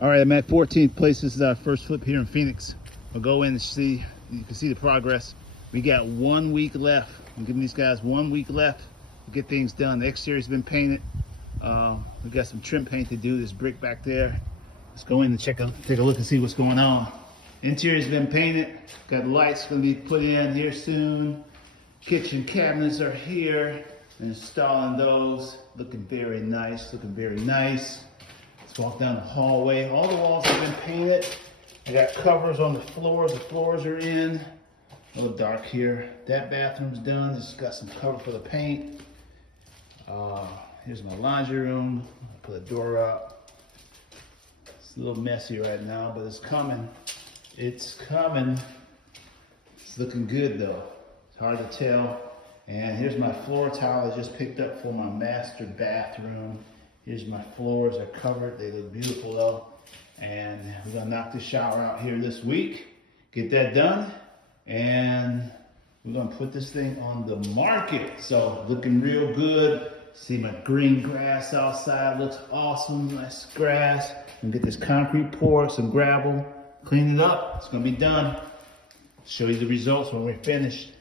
All right, I'm at 14th place. This is our first flip here in Phoenix. We'll go in and see, you can see the progress. We got 1 week left. I'm giving these guys 1 week left to get things done. The exterior's been painted. We got some trim paint to do. This brick back there. Let's go in and take a look and see what's going on. Interior's been painted. Got lights gonna be put in here soon. Kitchen cabinets are here. Installing those. Looking very nice, looking very nice. Let's walk down the hallway. All the walls have been painted. I got covers on the floors. The floors are in. A little dark here. That bathroom's done. It's got some cover for the paint. Here's my laundry room. I'll put a door up. It's a little messy right now, but it's coming. It's coming. It's looking good though. It's hard to tell. And here's my floor tile I just picked up for my master bathroom. Here's my floors, they're covered. They look beautiful though. And we're gonna knock this shower out here this week. Get that done. And we're gonna put this thing on the market. So looking real good. See my green grass outside, looks awesome, nice grass. I'm gonna get this concrete poured, some gravel, clean it up. It's gonna be done. Show you the results when we're finished.